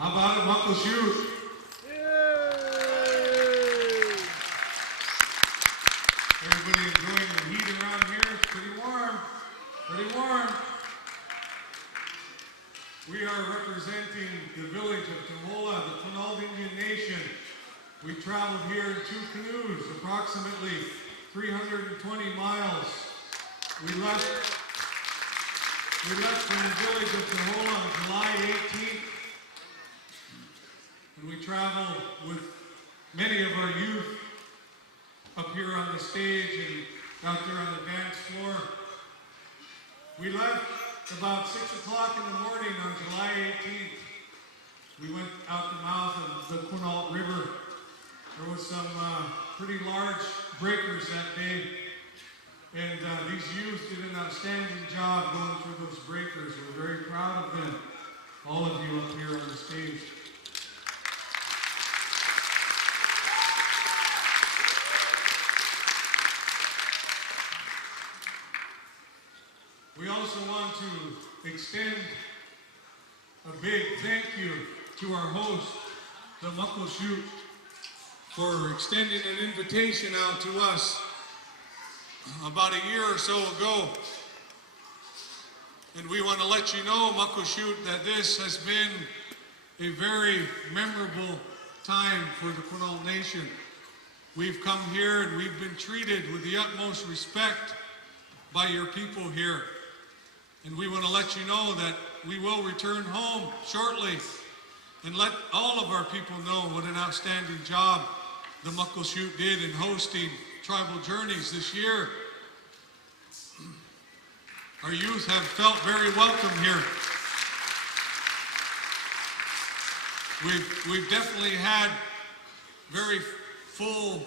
How about it, Muckleshoot? Everybody enjoying the heat around here? It's pretty warm. Pretty warm. We are representing the village of Quinault, the Quinault Indian Nation. We traveled here in 2 canoes, approximately 320 miles. We left from the village of Quinault on July 18th. And we traveled with many of our youth up here on the stage and out there on the dance floor. We left about 6 o'clock in the morning on July 18th. We went out the mouth of the Quinault River. There was some pretty large breakers that day. And these youth did an outstanding job going through those breakers. We're very proud of them, all of you up here on the stage. We also want to extend a big thank you to our host, the Muckleshoot, for extending an invitation out to us about a year or so ago. And we want to let you know, Muckleshoot, that this has been a very memorable time for the Quinault Nation. We've come here and we've been treated with the utmost respect by your people here. And we want to let you know that we will return home shortly and let all of our people know what an outstanding job the Muckleshoot did in hosting Tribal Journeys this year. Our youth have felt very welcome here. We've definitely had very full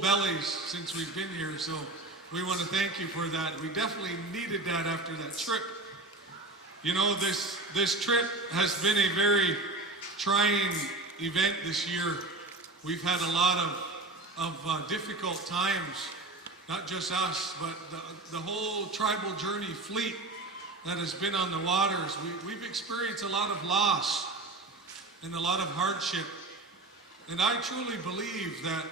bellies since we've been here, so we want to thank you for that. We definitely needed that after that trip. You know, this trip has been a very trying event this year. We've had a lot of difficult times, not just us, but the whole Tribal Journey fleet that has been on the waters. We've experienced a lot of loss and a lot of hardship. And I truly believe that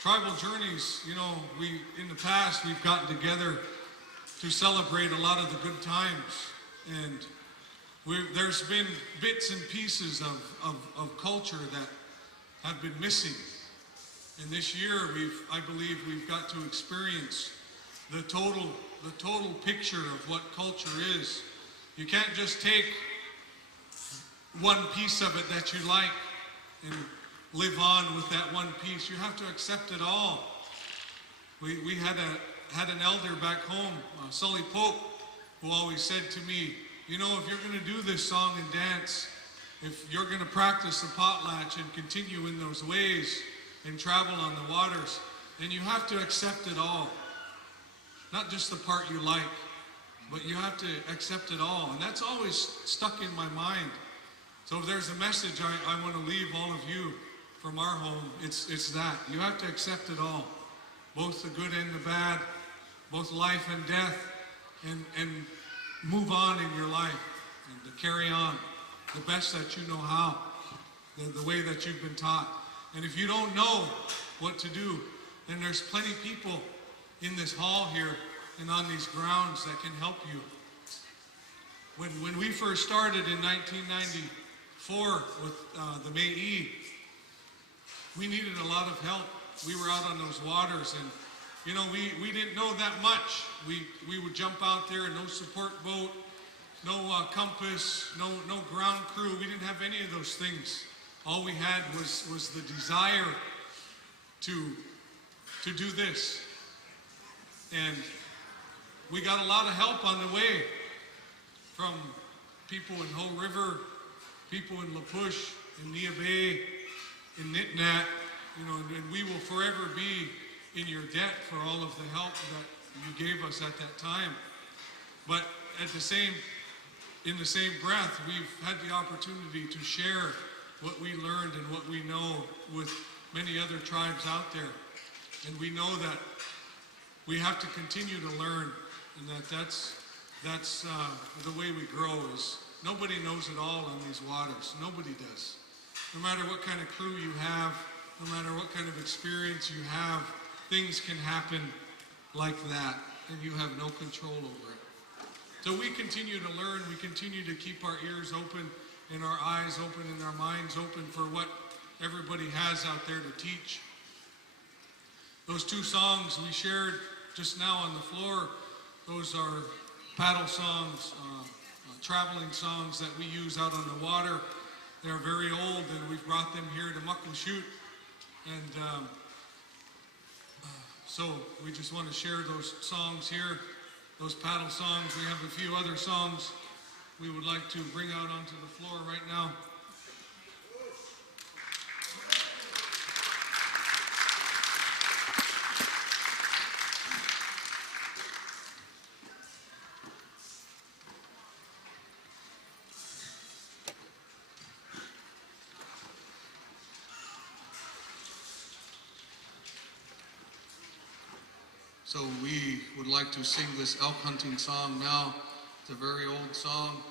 Tribal Journeys, you know, in the past we've gotten together to celebrate a lot of the good times. And there's been bits and pieces of culture that have been missing. And this year, I believe we've got to experience the total picture of what culture is. You can't just take one piece of it that you like and live on with that one piece. You have to accept it all. We had an elder back home, Sully Pope, who always said to me, you know, if you're going to do this song and dance, if you're going to practice the potlatch and continue in those ways and travel on the waters, then you have to accept it all. Not just the part you like, but you have to accept it all. And that's always stuck in my mind. So if there's a message I want to leave all of you from our home, it's that. You have to accept it all. Both the good and the bad, both life and death, and move on in your life and to carry on the best that you know how, the way that you've been taught. And if you don't know what to do, then there's plenty of people in this hall here and on these grounds that can help you. When we first started in 1994 with the May, we needed a lot of help. We were out on those waters, and you know, we didn't know that much. We would jump out there, no support boat, no compass, no ground crew. We didn't have any of those things. All we had was the desire to do this. And we got a lot of help on the way from people in Hoh River, people in La Push, in Nia Bay, in Nitnat, you know, and we will forever be in your debt for all of the help that you gave us at that time. But in the same breath, we've had the opportunity to share what we learned and what we know with many other tribes out there. And we know that we have to continue to learn, and that's the way we grow, is Nobody knows it all on these waters. Nobody does. No matter what kind of crew you have, no matter what kind of experience you have, things can happen like that, and you have no control over it. So we continue to learn, we continue to keep our ears open and our eyes open and our minds open for what everybody has out there to teach. Those two songs we shared just now on the floor, those are paddle songs, traveling songs that we use out on the water. They're very old, and we've brought them here to Muckleshoot. And so we just want to share those songs here, those paddle songs. We have a few other songs we would like to bring out onto the floor right now. So we would like to sing this elk hunting song now. It's a very old song.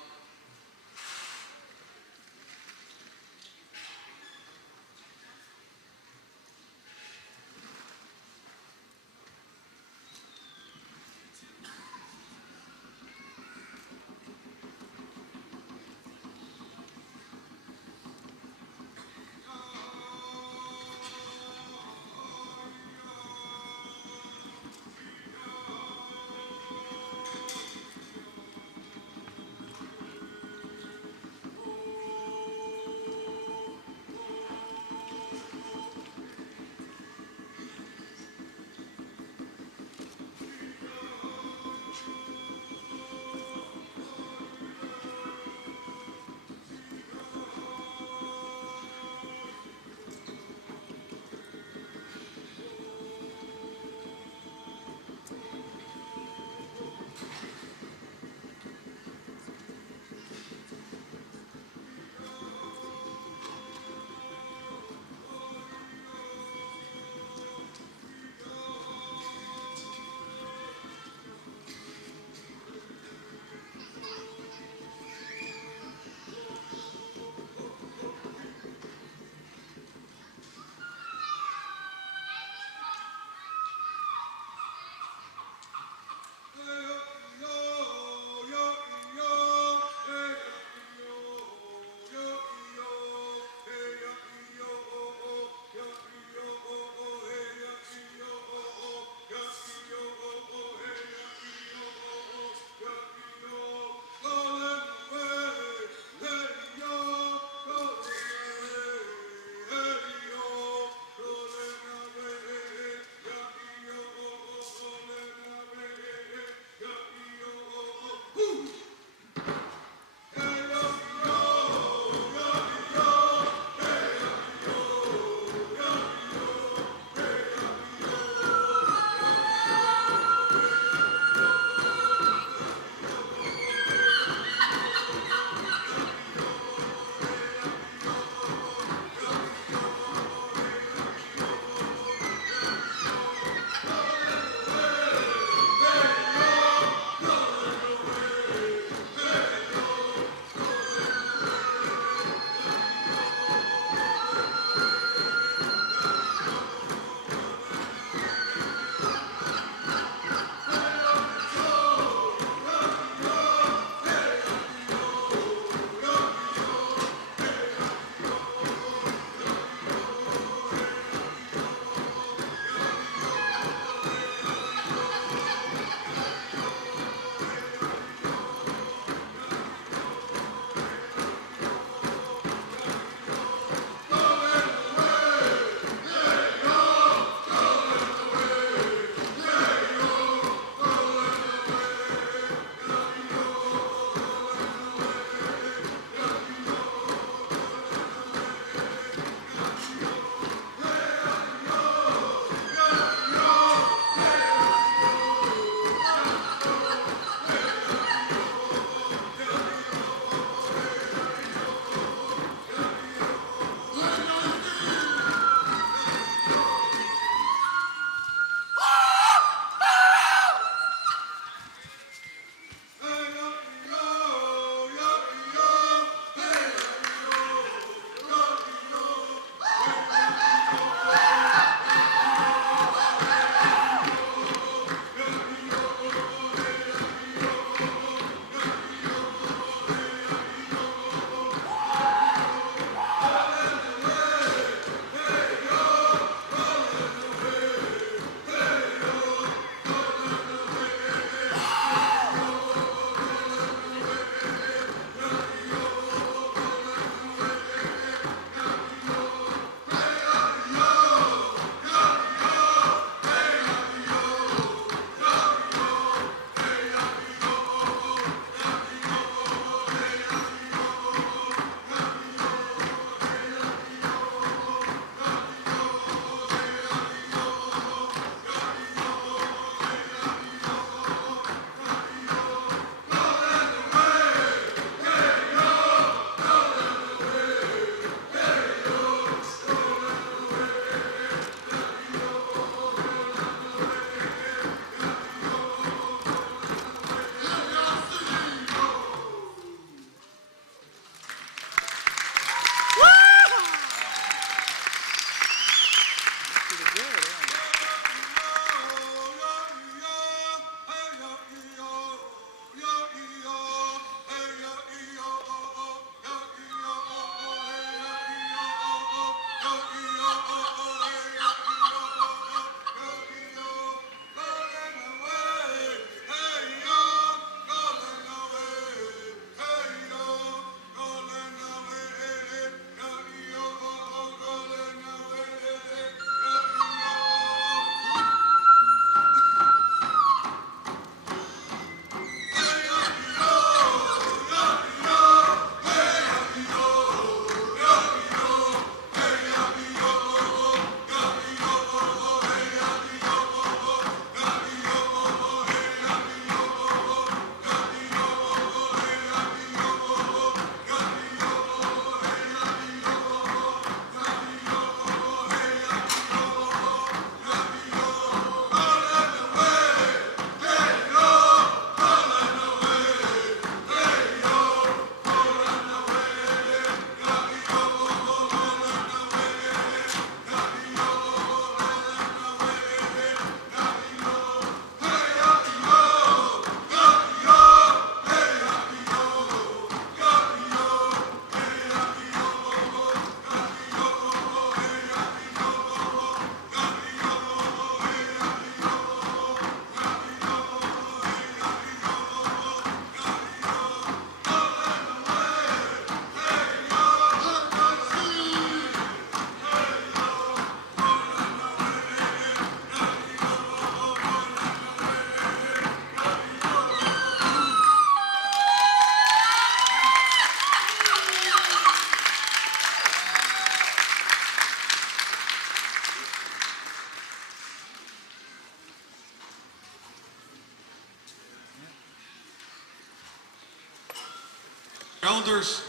Brothers.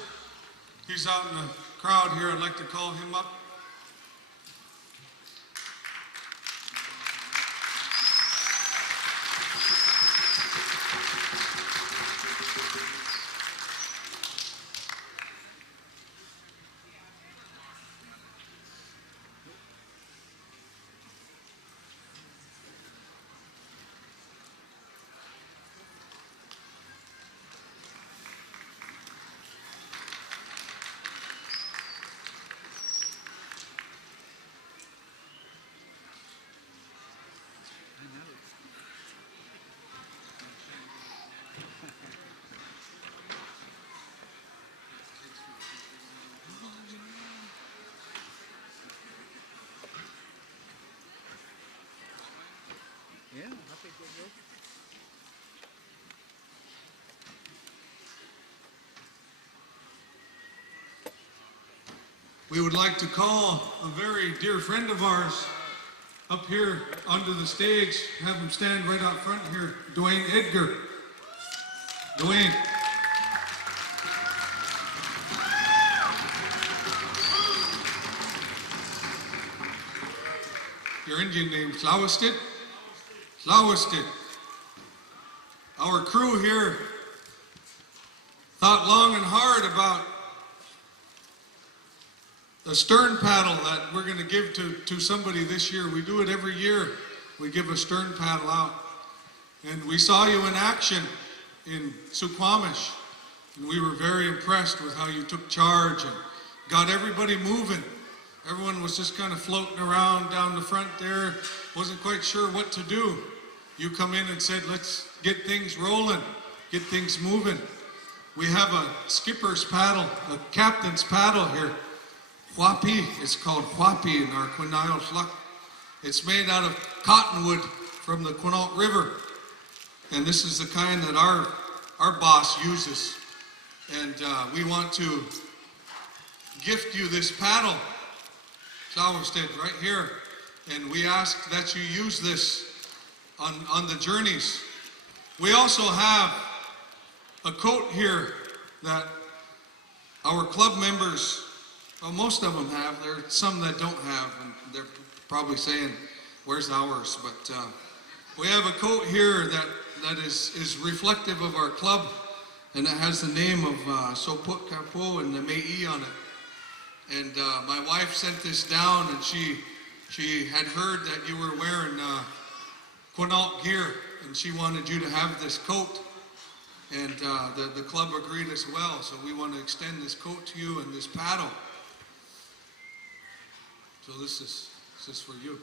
He's out in the crowd here. I'd like to call him up. Yeah, I think we'll go. We would like to call a very dear friend of ours up here onto the stage. Have him stand right out front here. Dwayne Edgar. Dwayne. Your Indian name, Slawistit? Slawistit. Our crew here thought long and hard about the stern paddle that we're going to give to somebody this year. We do it every year. We give a stern paddle out. And we saw you in action in Suquamish. And we were very impressed with how you took charge and got everybody moving. Everyone was just kind of floating around down the front there, wasn't quite sure what to do. You come in and said, let's get things rolling, get things moving. We have a skipper's paddle, a captain's paddle here. Huapi, it's called Huapi in our Quinault luck. It's made out of cottonwood from the Quinault River. And this is the kind that our boss uses. And we want to gift you this paddle. Flowerstead right here, and we ask that you use this on the journeys. We also have a coat here that our club members, well, most of them have. There are some that don't have, and they're probably saying, where's ours? But we have a coat here that is reflective of our club, and it has the name of Soput Kapo and the Mei on it. And my wife sent this down, and she had heard that you were wearing Quinault gear, and she wanted you to have this coat. And the club agreed as well, so we want to extend this coat to you and this paddle. So this is for you.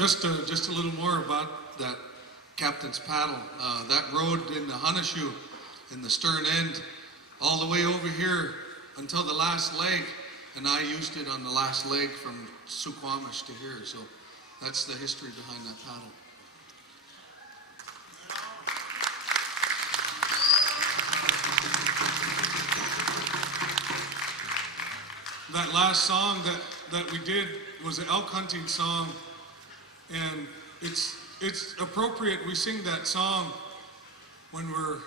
just a little more about that captain's paddle. That rode in the Quinault in the stern end all the way over here until the last leg, and I used it on the last leg from Suquamish to here. So that's the history behind that paddle. That last song that we did was an elk hunting song, and it's appropriate we sing that song when we're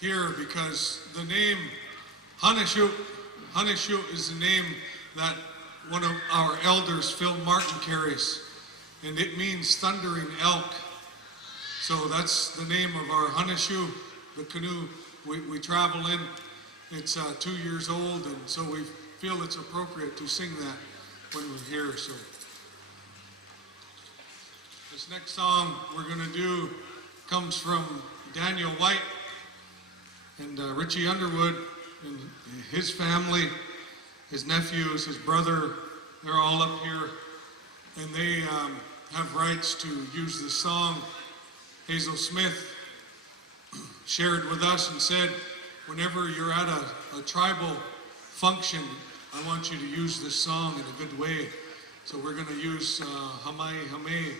here because the name Quinault is the name that one of our elders, Phil Martin, carries, and it means thundering elk. So that's the name of our Quinault, the canoe we travel in. It's 2 years old, and so we feel it's appropriate to sing that when we're here. So this next song we're going to do comes from Daniel White and Richie Underwood and his family, his nephews, his brother. They're all up here, and they have rights to use this song. Hazel Smith shared with us and said, whenever you're at a tribal function, I want you to use this song in a good way. So we're going to use Hamai Hamei.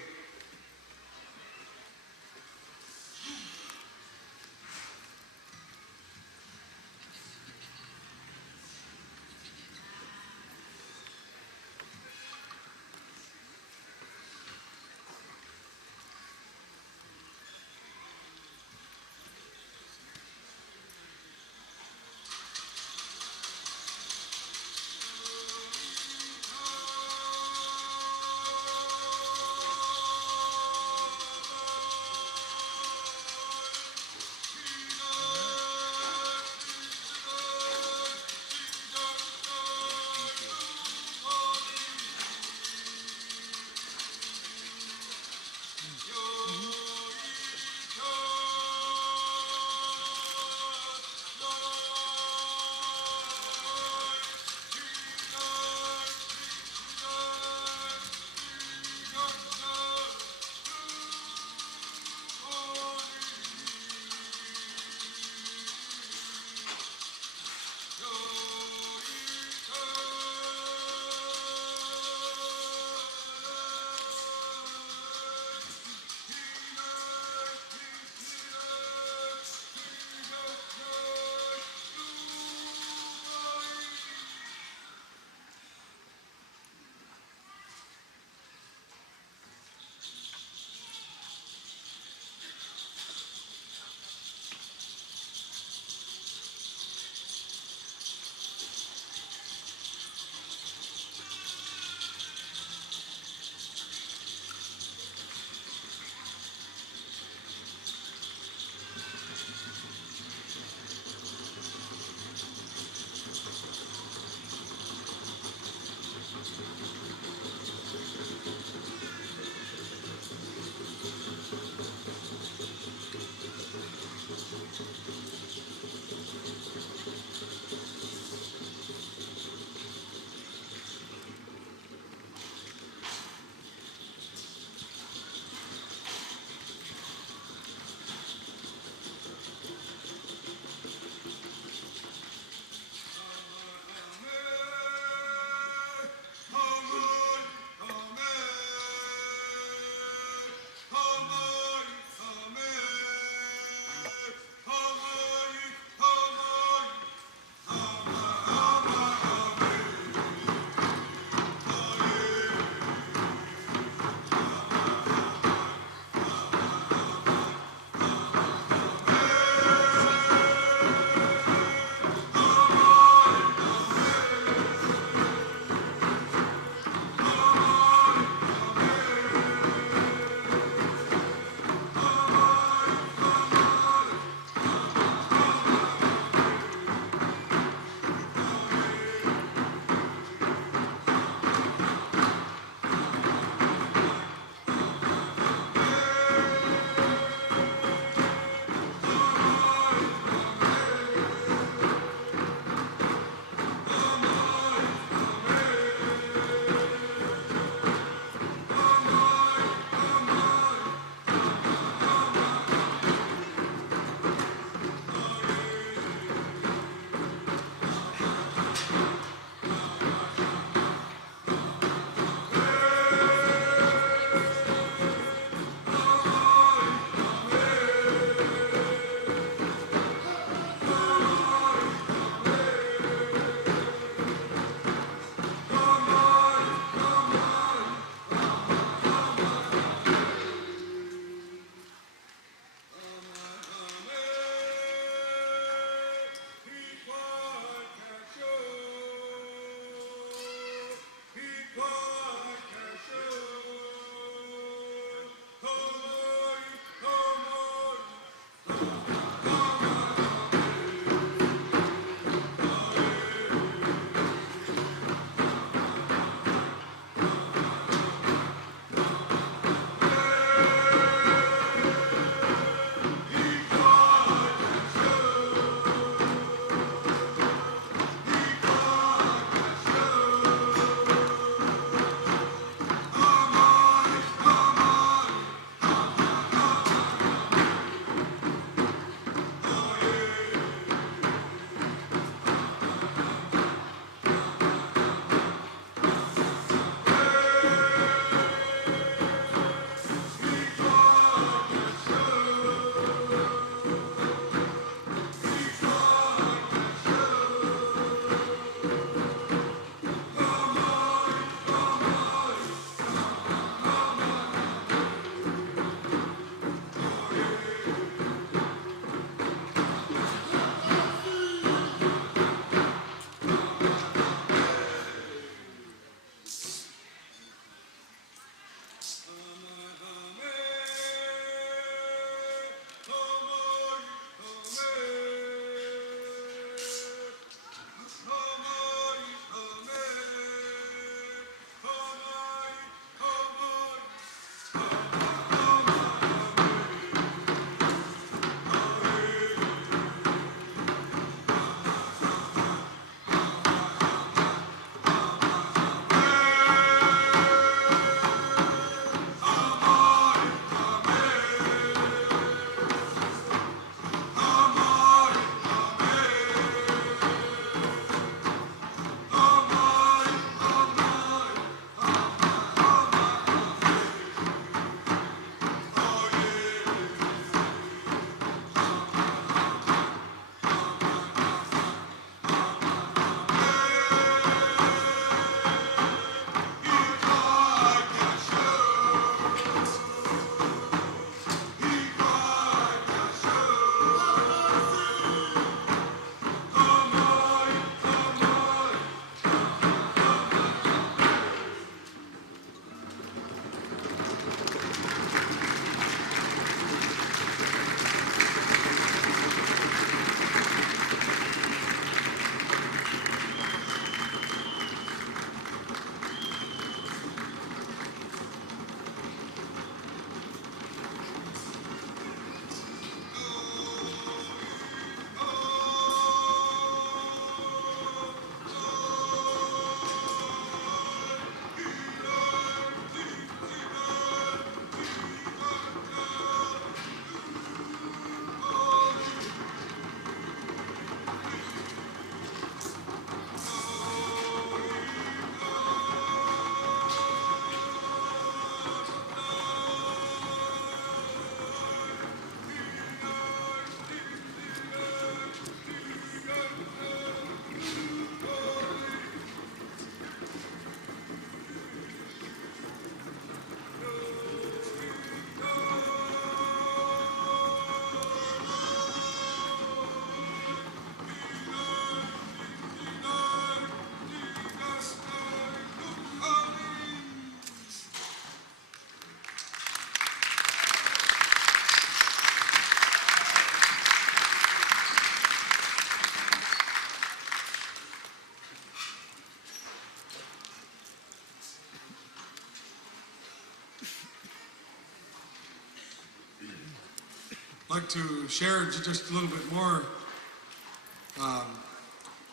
like to share just a little bit more.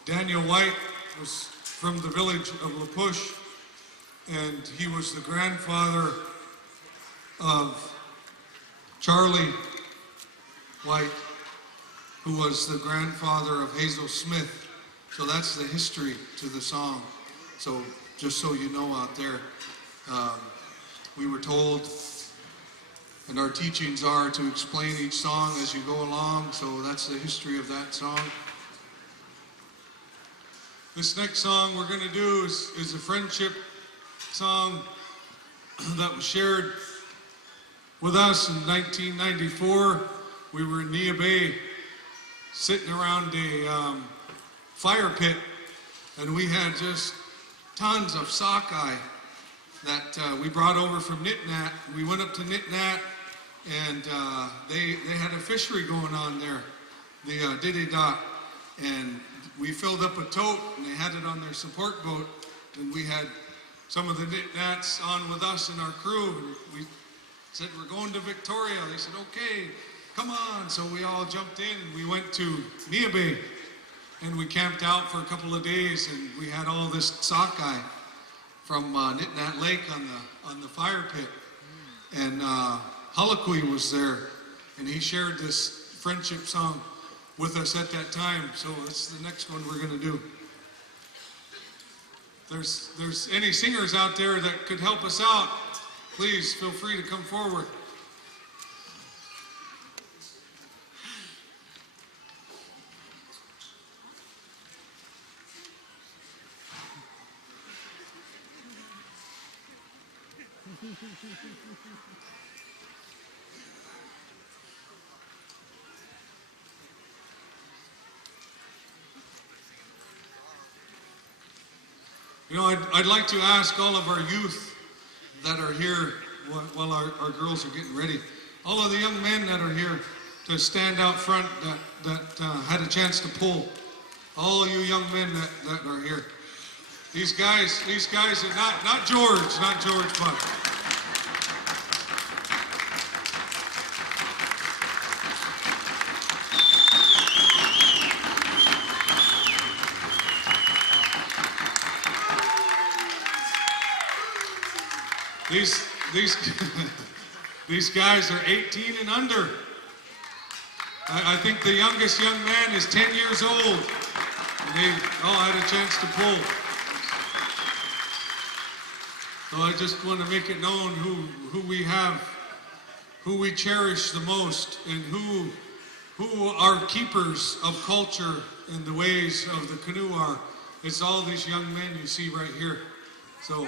Daniel White was from the village of La Push, and he was the grandfather of Charlie White, who was the grandfather of Hazel Smith. So that's the history to the song. So just so you know out there, we were told, and our teachings are to explain each song as you go along. So that's the history of that song. This next song we're going to do is a friendship song that was shared with us in 1994. We were in Nia Bay sitting around a fire pit, and we had just tons of sockeye that we brought over from Nitnat. We went up to Nitnat, and they had a fishery going on there, the Dididot, and we filled up a tote, and they had it on their support boat, and we had some of the Nitnats on with us and our crew, and we said, we're going to Victoria. They said, okay, come on. So we all jumped in, and we went to Nia Bay, and we camped out for a couple of days, and we had all this sockeye from Nitnat Lake on the fire pit. And Hulakui was there, and he shared this friendship song with us at that time. So that's the next one we're going to do. If there's any singers out there that could help us out, please feel free to come forward. You know, I'd like to ask all of our youth that are here while our girls are getting ready, all of the young men that are here, to stand out front that had a chance to pull. All of you young men that are here. These guys are not George, but these guys are 18 and under. I think the youngest young man is 10 years old, and they all had a chance to pull. So I just want to make it known who we have, who we cherish the most, and who are keepers of culture and the ways of the canoe are. It's all these young men you see right here. So.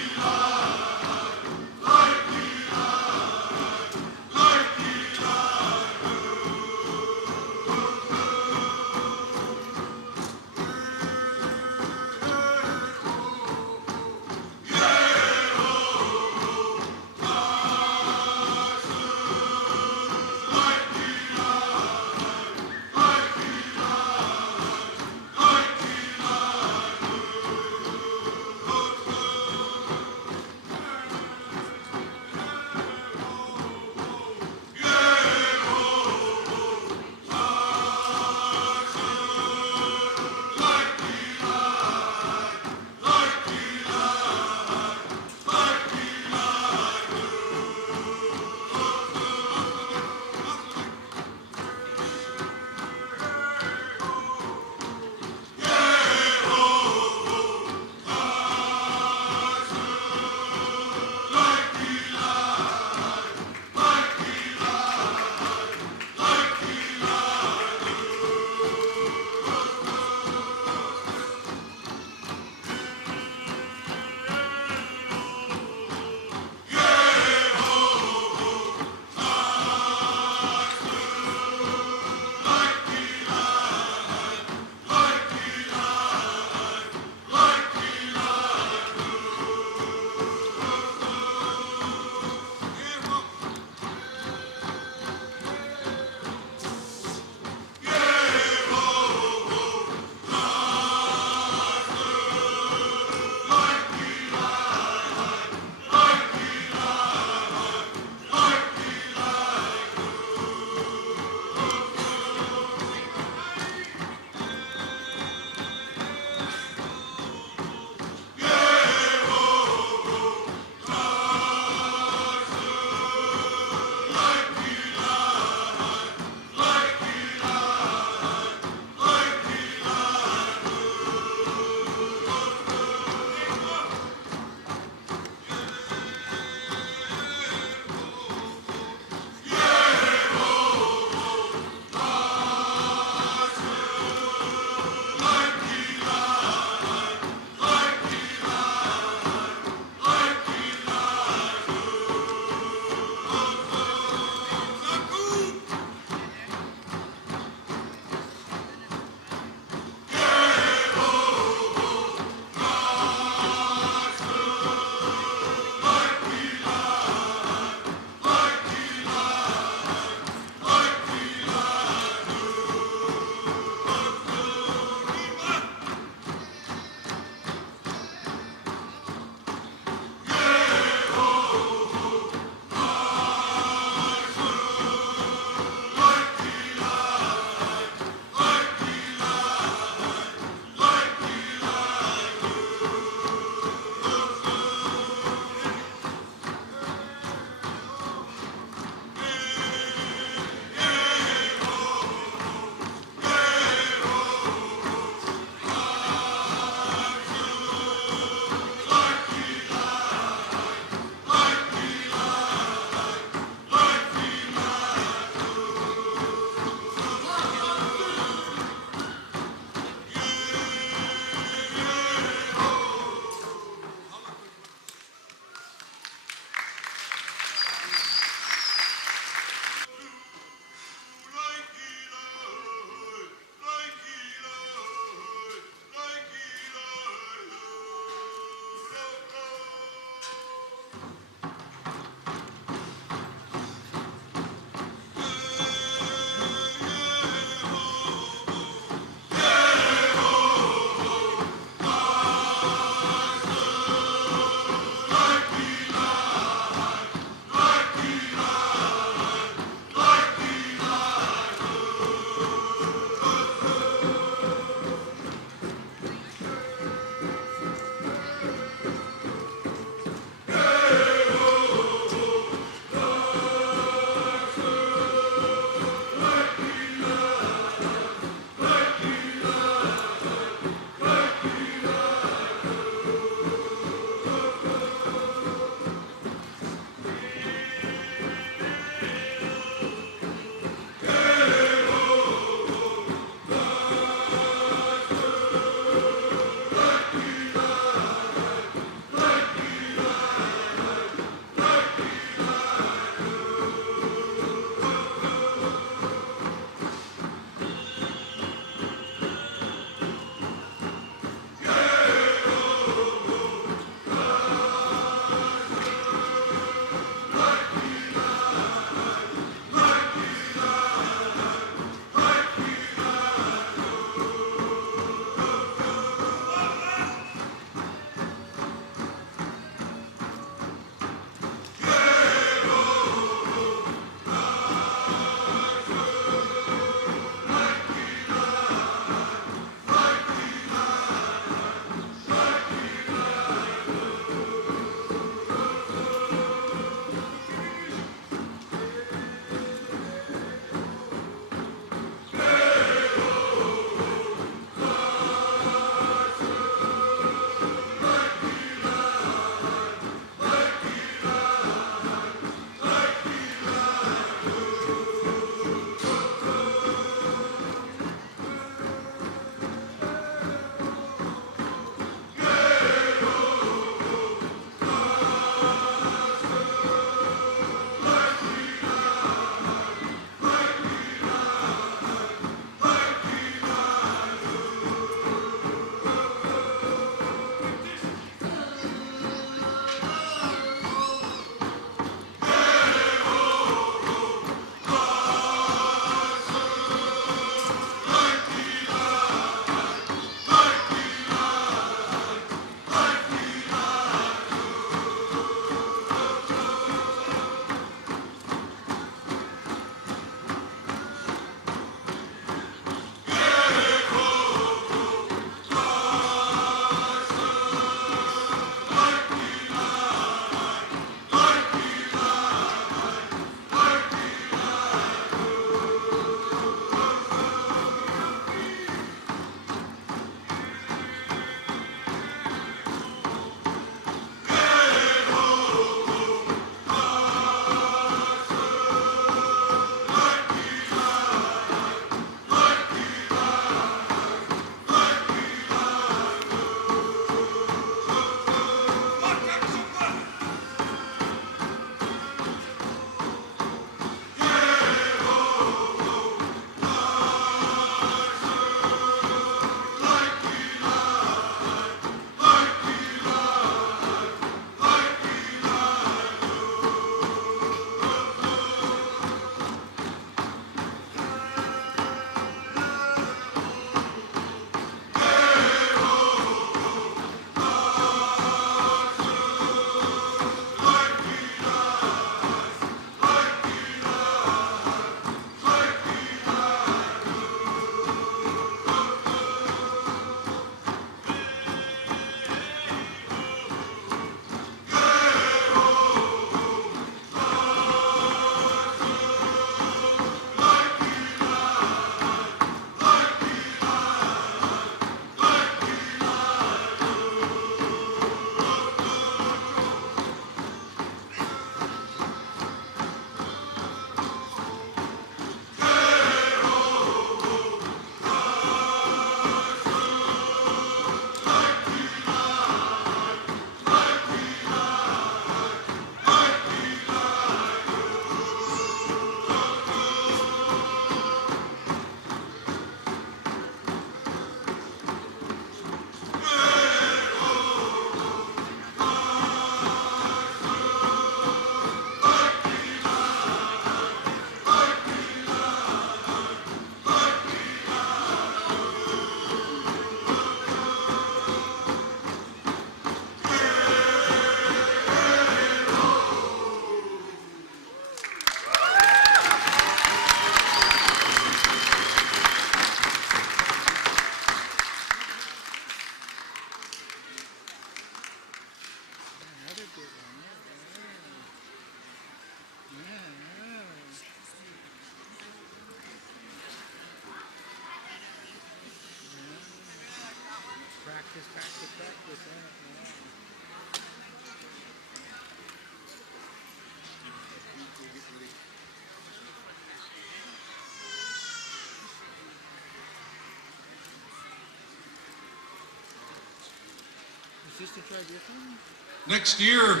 Next year,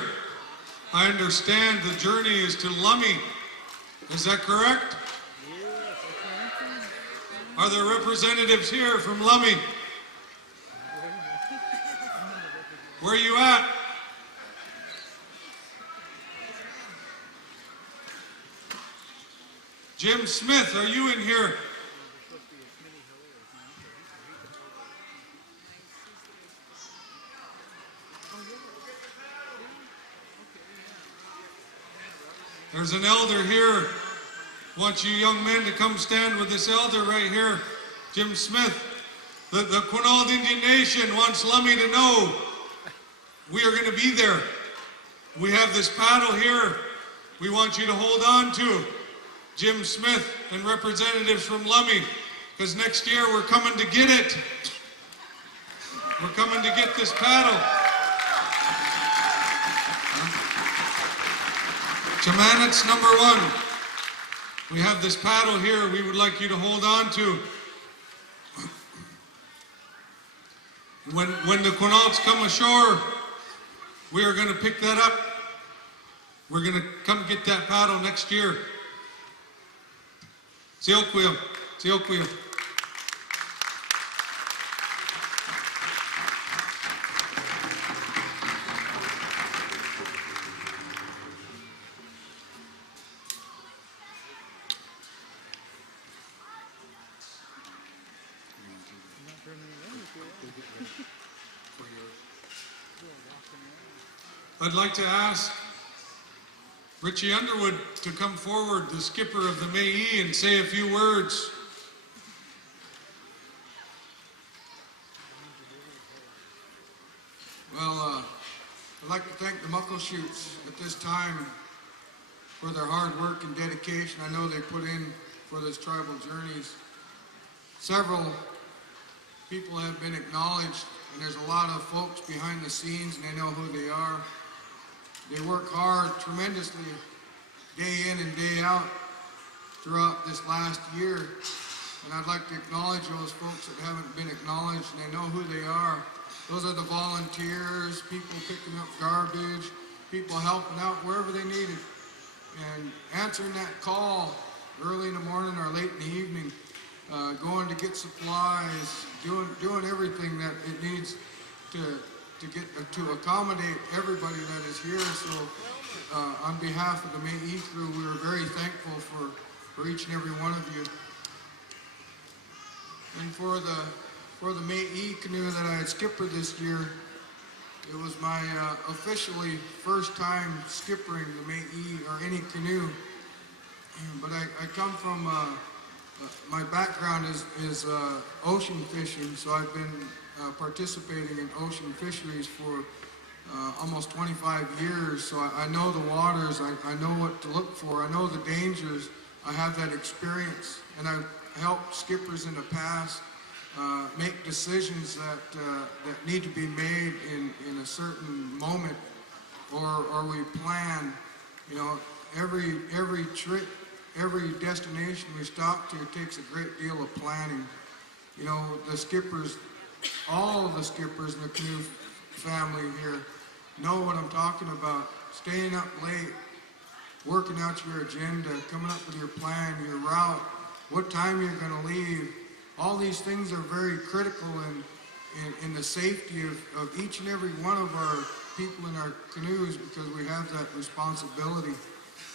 I understand the journey is to Lummi. Is that correct? Are there representatives here from Lummi? Where are you at? Jim Smith, are you in here? There's an elder here. Want you young men to come stand with this elder right here, Jim Smith. The Quinault Indian Nation wants Lummi to know we are going to be there. We have this paddle here we want you to hold on to. Jim Smith and representatives from Lummi, because next year we're coming to get it. We're coming to get this paddle. Chamanets number 1. We have this paddle here we would like you to hold on to. When the Quinaults come ashore, we are going to pick that up. We're going to come get that paddle next year. Seoquil, Seoquil. I'd like to ask Richie Underwood to come forward, the skipper of the May, and say a few words. Well, I'd like to thank the Muckleshoots at this time for their hard work and dedication I know they put in for this tribal journeys. Several people have been acknowledged, and there's a lot of folks behind the scenes, and they know who they are. They work hard tremendously day in and day out throughout this last year. And I'd like to acknowledge those folks that haven't been acknowledged, and they know who they are. Those are the volunteers, people picking up garbage, people helping out wherever they need it. And answering that call early in the morning or late in the evening, going to get supplies, doing everything that it needs to accommodate everybody that is here. So on behalf of the May crew, we are very thankful for each and every one of you. And for the May canoe that I had skippered this year, it was my officially first time skippering the May or any canoe. But I come from my background is ocean fishing, so I've been participating in ocean fisheries for almost 25 years, so I know the waters, I know what to look for, I know the dangers, I have that experience, and I've helped skippers in the past make decisions that need to be made in a certain moment, or we plan. You know, every trip, every destination we stop to takes a great deal of planning. You know, the skippers, all of the skippers in the canoe family here know what I'm talking about. Staying up late, working out your agenda, coming up with your plan, your route, what time you're going to leave. All these things are very critical in the safety of each and every one of our people in our canoes, because we have that responsibility.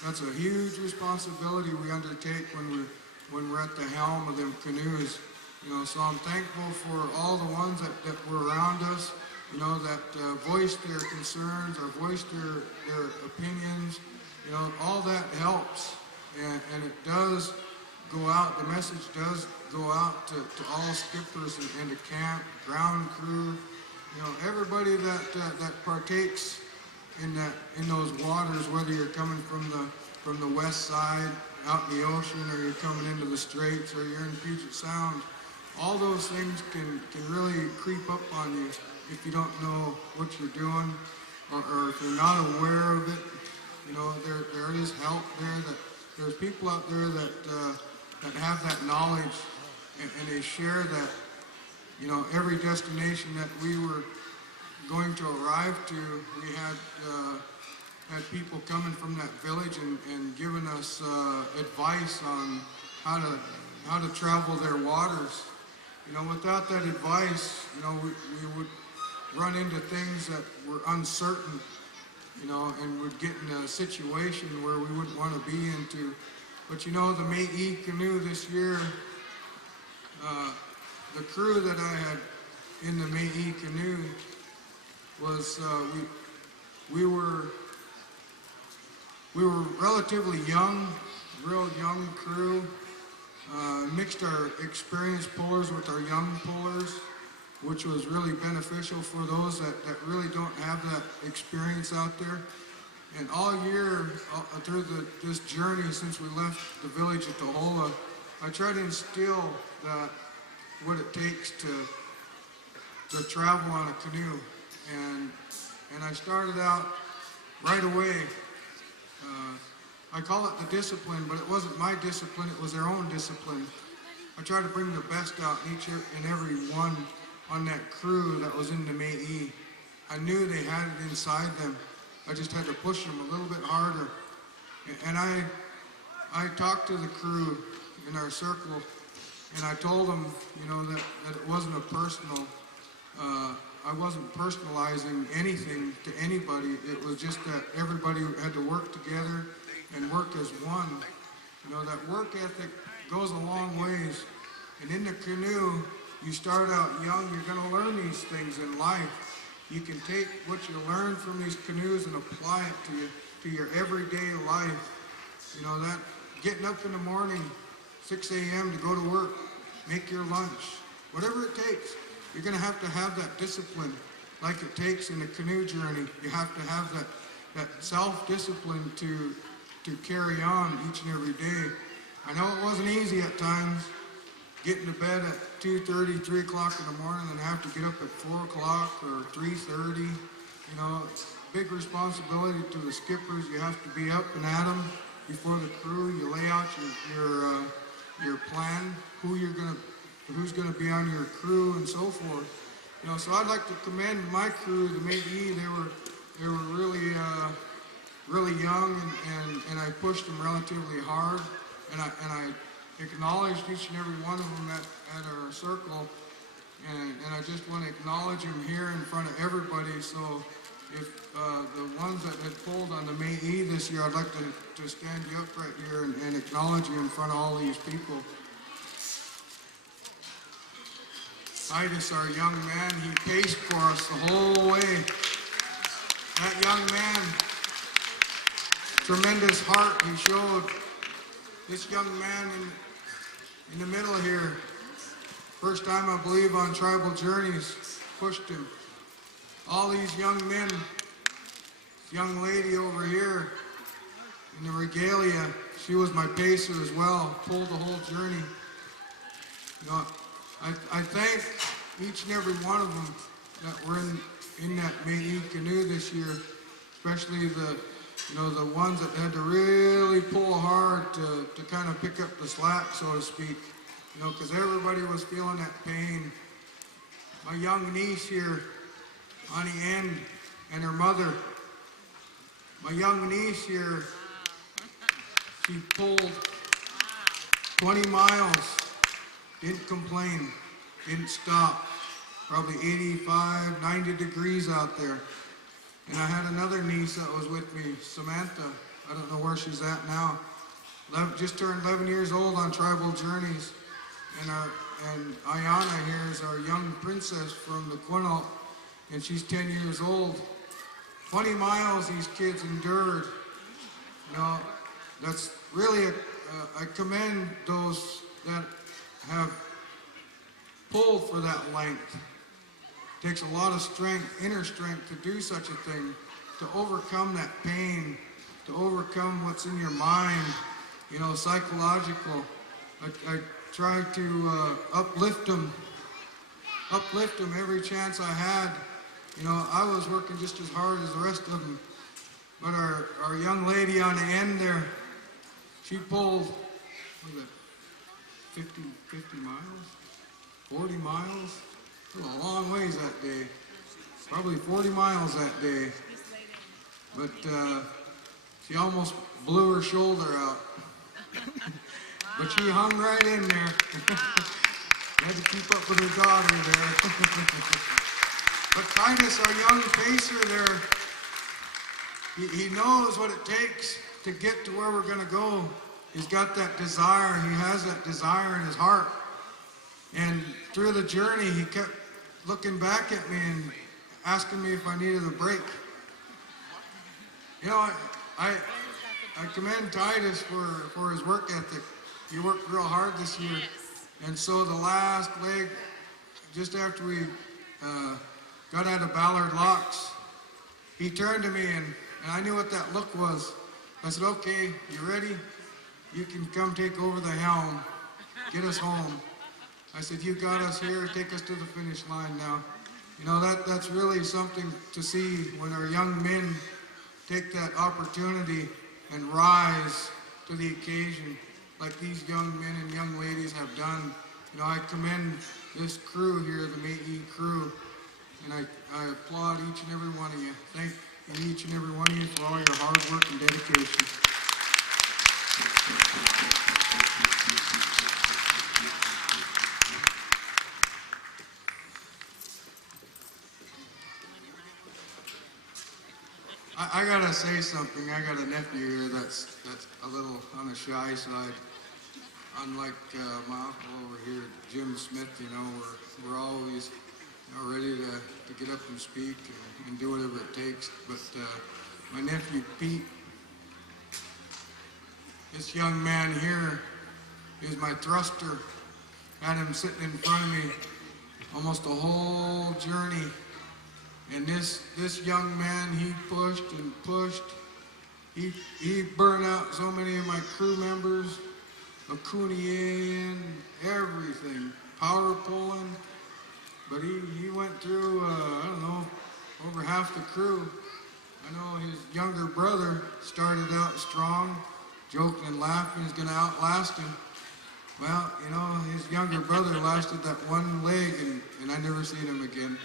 That's a huge responsibility we undertake when we're at the helm of them canoes. You know, so I'm thankful for all the ones that were around us, you know, that voiced their concerns or voiced their opinions. You know, all that helps, and it does go out, the message does go out to all skippers and to camp, ground crew, you know, everybody that partakes in those waters, whether you're coming from the west side out in the ocean, or you're coming into the straits, or you're in Puget Sound. All those things can really creep up on you if you don't know what you're doing, or if you're not aware of it. You know, there is help there. That there's people out there that have that knowledge, and they share that. You know, every destination that we were going to arrive to, we had people coming from that village and giving us advice on how to travel their waters. You know, without that advice, you know, we would run into things that were uncertain, you know, and would get in a situation where we wouldn't want to be into. But you know, the Métis canoe this year, the crew that I had in the Métis canoe was, we were relatively young, real young crew. Mixed our experienced pullers with our young pullers, which was really beneficial for those that really don't have that experience out there. And all year, through this journey since we left the village at Tohola, I try to instill that what it takes to travel on a canoe. And I started out right away. I call it the discipline, but it wasn't my discipline, it was their own discipline. I tried to bring the best out in each and every one on that crew that was in the Métis. I knew they had it inside them. I just had to push them a little bit harder. And I talked to the crew in our circle, and I told them, you know, that it wasn't a personal, I wasn't personalizing anything to anybody. It was just that everybody had to work together and work as one. You know, that work ethic goes a long ways. And in the canoe, you start out young, you're going to learn these things in life. You can take what you learn from these canoes and apply it to your everyday life. You know, that getting up in the morning, 6 a.m. to go to work, make your lunch, whatever it takes. You're going to have that discipline like it takes in a canoe journey. You have to have that self-discipline to carry on each and every day. I know it wasn't easy at times, getting to bed at 2:30, 3 o'clock in the morning and have to get up at 4 o'clock or 3:30. You know, it's a big responsibility to the skippers. You have to be up and at 'em before the crew. You lay out your plan, who's gonna be on your crew and so forth. You know, so I'd like to commend my crew, the Métis. They were really young, and I pushed them relatively hard, and I acknowledged each and every one of them at our circle, and I just want to acknowledge them here in front of everybody. So if the ones that had pulled on the Métis this year, I'd like to stand you up right here and acknowledge you in front of all these people. Titus, our young man, he paced for us the whole way. That young man, tremendous heart he showed. This young man in the middle here, first time I believe on Tribal Journeys, pushed him. All these young men, this young lady over here in the regalia, she was my pacer as well, pulled the whole journey. You know, I thank each and every one of them that were in that Métis canoe this year, especially the ones that had to really pull hard to kind of pick up the slack, so to speak. You know, because everybody was feeling that pain. My young niece here on the end and her mother. My young niece here, she pulled 20 miles, didn't complain, didn't stop. Probably 85, 90 degrees out there. And I had another niece that was with me, Samantha. I don't know where she's at now. Just turned 11 years old on Tribal Journeys. And Ayana here is our young princess from the Quinault, and she's 10 years old. 20 miles these kids endured. You know, that's really, I commend those that have pulled for that length. It takes a lot of strength, inner strength, to do such a thing, to overcome that pain, to overcome what's in your mind, you know, psychological. I try to uplift them every chance I had. You know, I was working just as hard as the rest of them. But our young lady on the end there, she pulled, what was it, 50 miles? 40 miles? It was a long ways that day. probably 40 miles that day. But she almost blew her shoulder out. But she hung right in there. Had to keep up with her daughter there. But Titus, our young pacer there, he knows what it takes to get to where we're going to go. He's got that desire. He has that desire in his heart. And through the journey, he kept looking back at me and asking me if I needed a break. You know, I commend Titus for his work ethic. He worked real hard this year. And so the last leg, just after we got out of Ballard Locks, he turned to me and I knew what that look was. I said, okay, you ready? You can come take over the helm. Get us home. I said, you got us here. Take us to the finish line now. You know, that's really something to see when our young men take that opportunity and rise to the occasion like these young men and young ladies have done. You know, I commend this crew here, the May crew, and I applaud each and every one of you. Thank each and every one of you for all your hard work and dedication. I gotta say something. I got a nephew here that's a little on the shy side. Unlike my uncle over here, Jim Smith, you know, we're always, you know, ready to get up and speak and do whatever it takes. But my nephew Pete, this young man here is my thruster. Had him sitting in front of me almost the whole journey. And this young man, he pushed and pushed. He burned out so many of my crew members, Quinault, everything, power pulling. But he went through, I don't know, over half the crew. I know his younger brother started out strong, joking and laughing, he's gonna outlast him. Well, you know, his younger brother lasted that one leg and I never seen him again.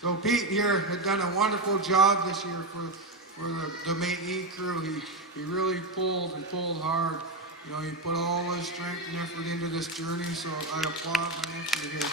So Pete here had done a wonderful job this year for the May crew. He really pulled and pulled hard. You know, he put all his strength and effort into this journey, so I applaud my nephew here.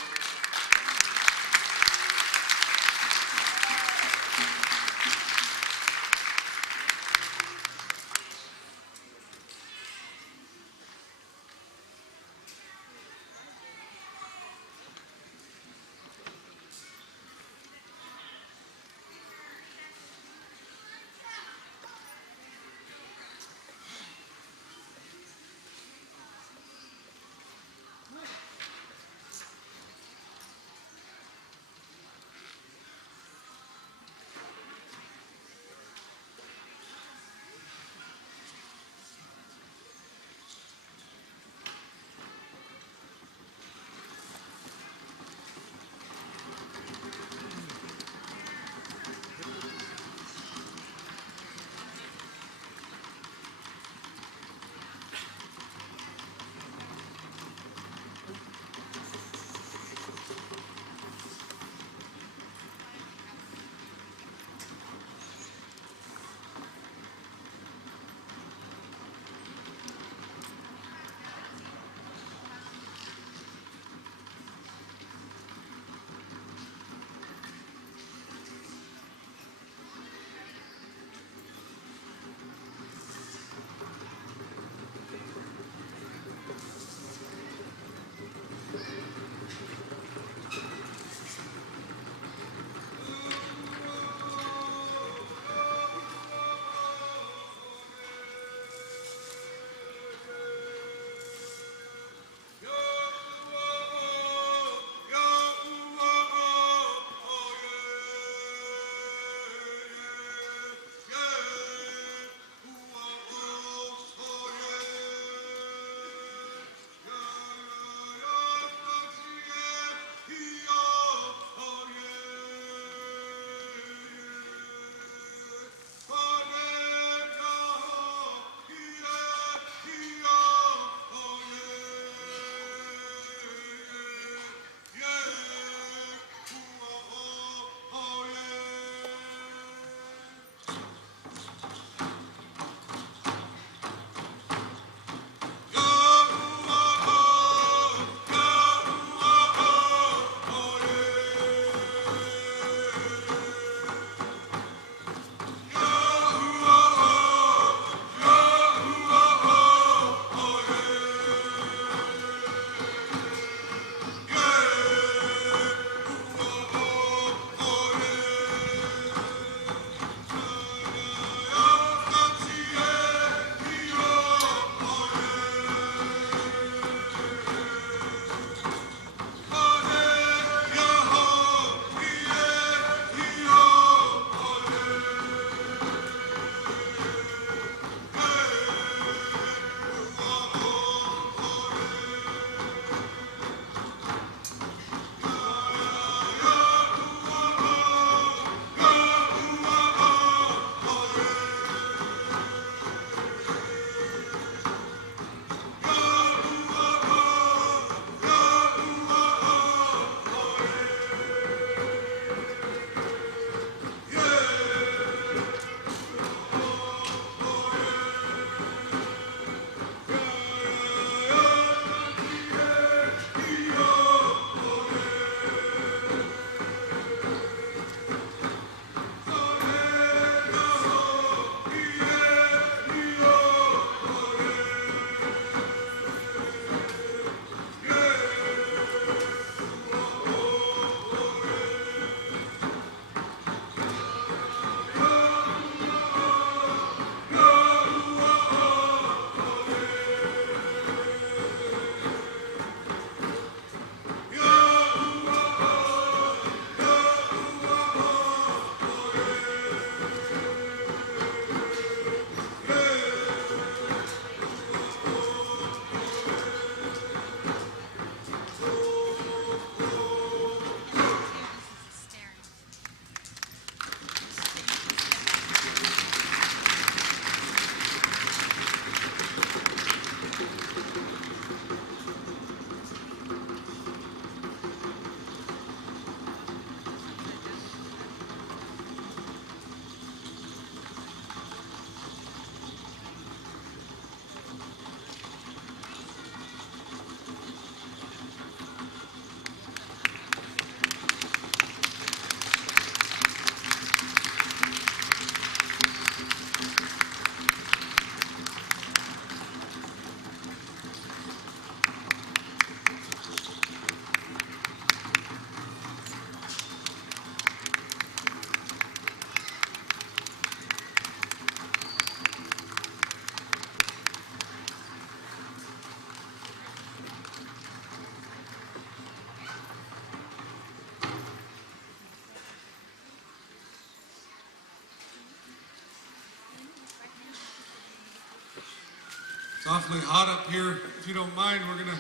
It's awfully hot up here. If you don't mind, we're going to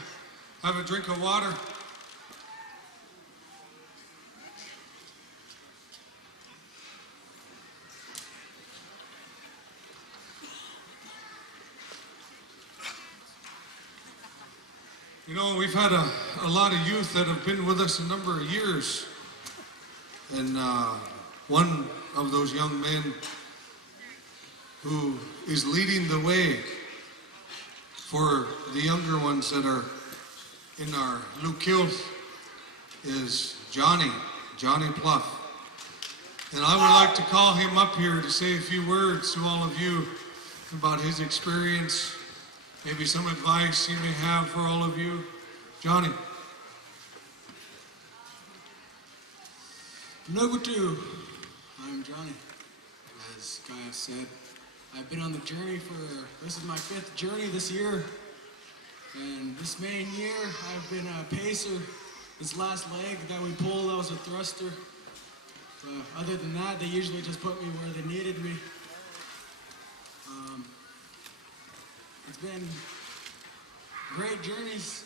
have a drink of water. You know, we've had a lot of youth that have been with us a number of years. And one of those young men who is leading the way for the younger ones that are in our Luke Hills is Johnny Pluff. And I would like to call him up here to say a few words to all of you about his experience, maybe some advice he may have for all of you. Johnny. Number 2, I'm Johnny. As Guy said, I've been on the journey this is my 5th journey this year. And this main year, I've been a pacer. This last leg that we pulled, that was a thruster. Other than that, they usually just put me where they needed me. It's been great journeys,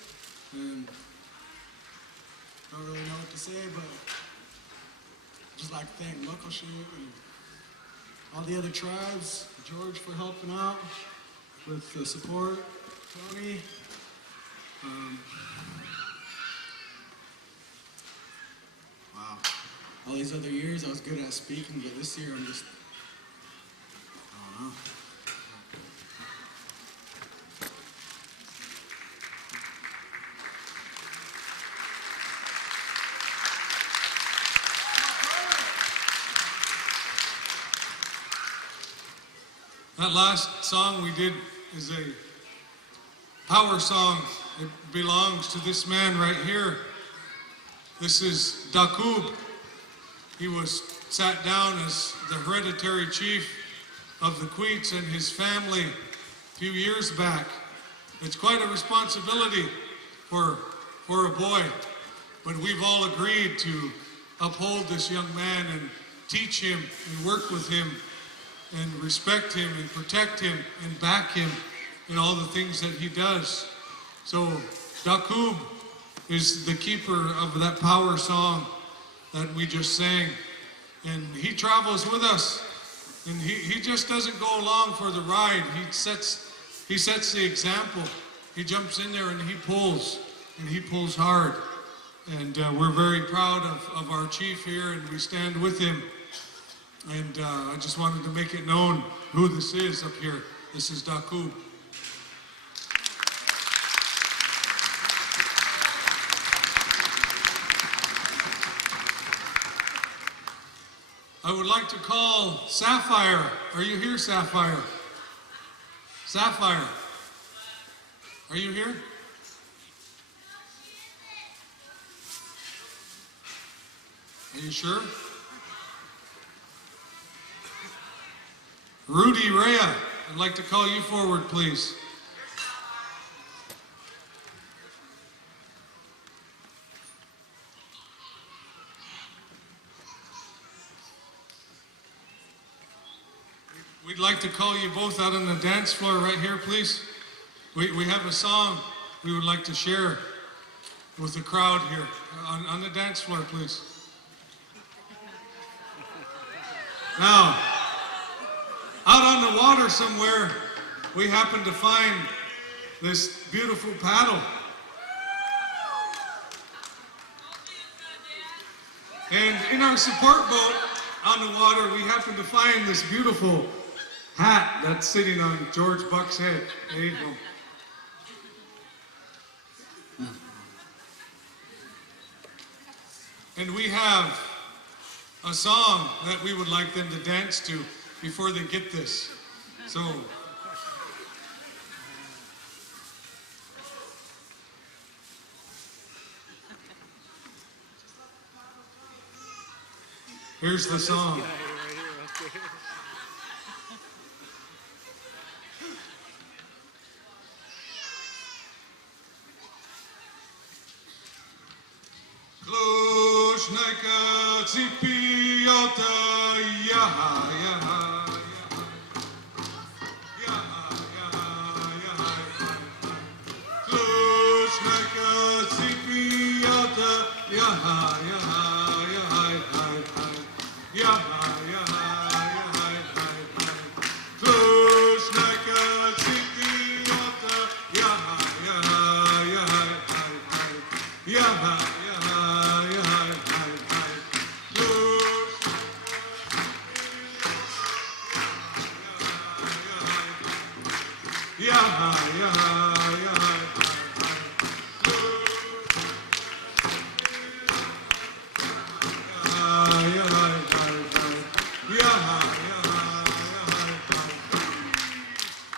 and don't really know what to say, but just like to thank Muckleshoot and all the other tribes, George for helping out with the support, Tony. Wow. All these other years I was good at speaking, but this year I don't know. That last song we did is a power song. It belongs to this man right here. This is Dakub. He was sat down as the hereditary chief of the Queets and his family a few years back. It's quite a responsibility for a boy, but we've all agreed to uphold this young man and teach him and work with him and respect him and protect him and back him in all the things that he does. So Dakub is the keeper of that power song that we just sang. And he travels with us. And he just doesn't go along for the ride. He sets the example. He jumps in there and he pulls hard. And we're very proud of our chief here, and we stand with him. And I just wanted to make it known who this is up here. This is Dakub. I would like to call Sapphire. Are you here, Sapphire? Sapphire, are you here? Are you sure? Rudy Rea, I'd like to call you forward, please. We'd like to call you both out on the dance floor right here, please. We have a song we would like to share with the crowd here. On the dance floor, please. Now, out on the water somewhere, we happen to find this beautiful paddle. And in our support boat on the water, we happen to find this beautiful hat that's sitting on George Buck's head. There you go. And we have a song that we would like them to dance to before they get this. So, here's the song. Kloshnaika tsipiota yaha yaha yaha yaha yaha yaha.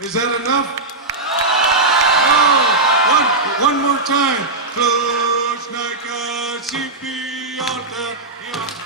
Is that enough? Oh, one more time. Close like a CP on the